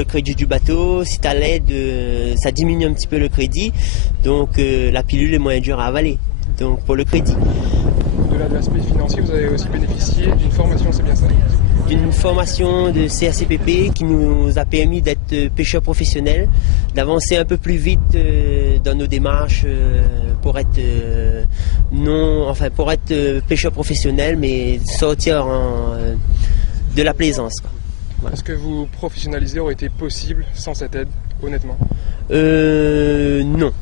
le crédit du bateau. Si tu as l'aide, ça diminue un petit peu le crédit. Donc la pilule est moins dure à avaler. Donc pour le crédit. Au-delà de l'aspect financier, vous avez aussi bénéficié d'une formation, c'est bien ça? D'une formation de CACPP qui nous a permis d'être pêcheurs professionnels, d'avancer un peu plus vite dans nos démarches pour être pêcheur professionnel, mais sortir de la plaisance. Voilà. Est-ce que vous professionnaliser aurait été possible sans cette aide, honnêtement? Non.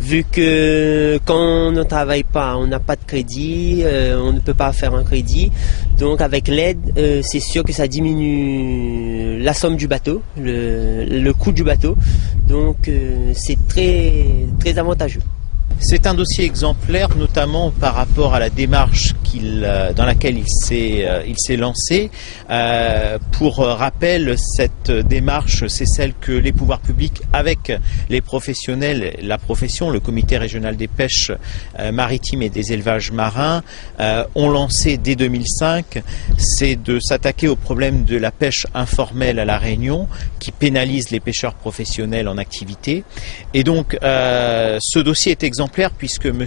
Vu que quand on ne travaille pas, on n'a pas de crédit, on ne peut pas faire un crédit. Donc avec l'aide, c'est sûr que ça diminue la somme du bateau, le coût du bateau. Donc c'est très avantageux. C'est un dossier exemplaire, notamment par rapport à la démarche dans laquelle il s'est lancé. Pour rappel, cette démarche, c'est celle que les pouvoirs publics, avec les professionnels, la profession, le comité régional des pêches maritimes et des élevages marins, ont lancé dès 2005. C'est de s'attaquer au problème de la pêche informelle à La Réunion, qui pénalise les pêcheurs professionnels en activité. Et donc, ce dossier est exemplaire puisque M.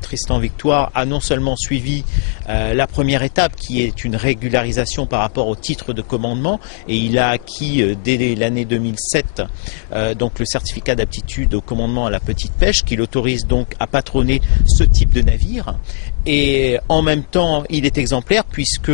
Tristan Victoire a non seulement suivi la première étape qui est une régularisation par rapport au titre de commandement, et il a acquis dès l'année 2007 donc le certificat d'aptitude au commandement à la petite pêche qui l'autorise donc à patronner ce type de navire. Et en même temps, il est exemplaire puisque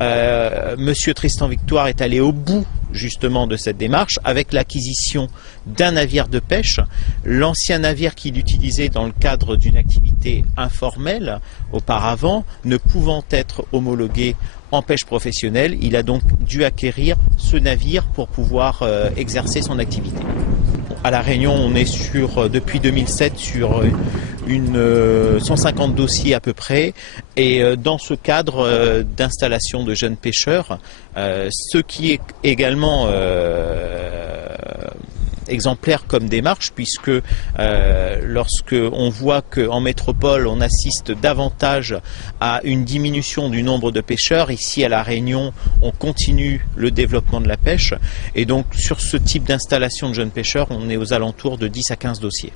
M. Tristan Victoire est allé au bout justement de cette démarche avec l'acquisition d'un navire de pêche, l'ancien navire qu'il utilisait dans le cadre d'une activité informelle auparavant, ne pouvant être homologué en pêche professionnelle, il a donc dû acquérir ce navire pour pouvoir exercer son activité. À La Réunion, on est depuis 2007 sur 150 dossiers à peu près, et dans ce cadre d'installation de jeunes pêcheurs, ce qui est également exemplaire comme démarche, puisque lorsque on voit qu'en métropole on assiste davantage à une diminution du nombre de pêcheurs, ici à La Réunion on continue le développement de la pêche, et donc sur ce type d'installation de jeunes pêcheurs on est aux alentours de 10 à 15 dossiers.